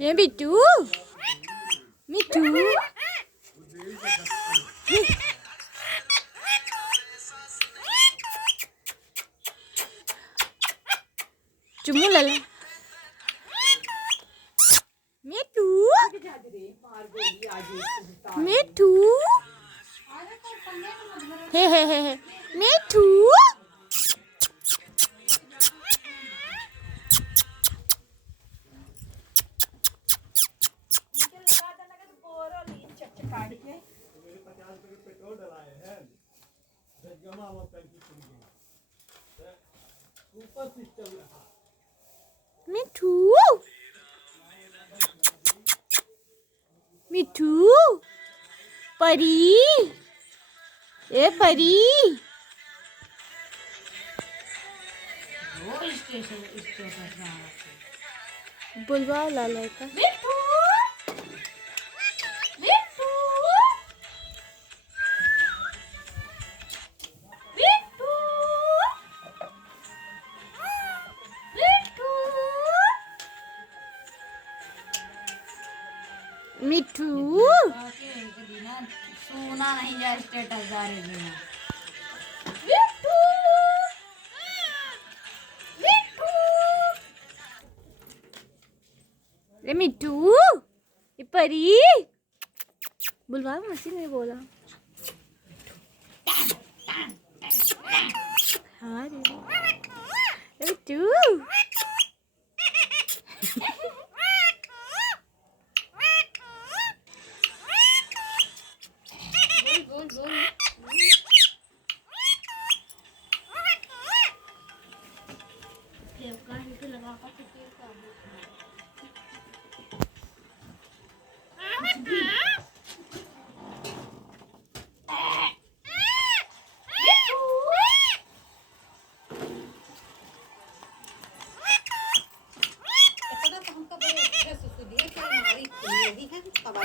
ये बिट्टू मिट्टू चुम्मू ले ले मिट्टू मिट्टू हे मिट्टू मिट्टू मिट्टू परी ए परी बुलवा लाला का मिट्टू मिट्टू मिट्टू मिट्टू सोना नहीं जा स्टेटस जा रही है मिट्टू मिट्टू ए मिट्टू ये परी बुलवा मसी ने बोला हाँ रे मिट्टू हमको बड़े अच्छे से सुनिए कि हमारी खुलेगी है तब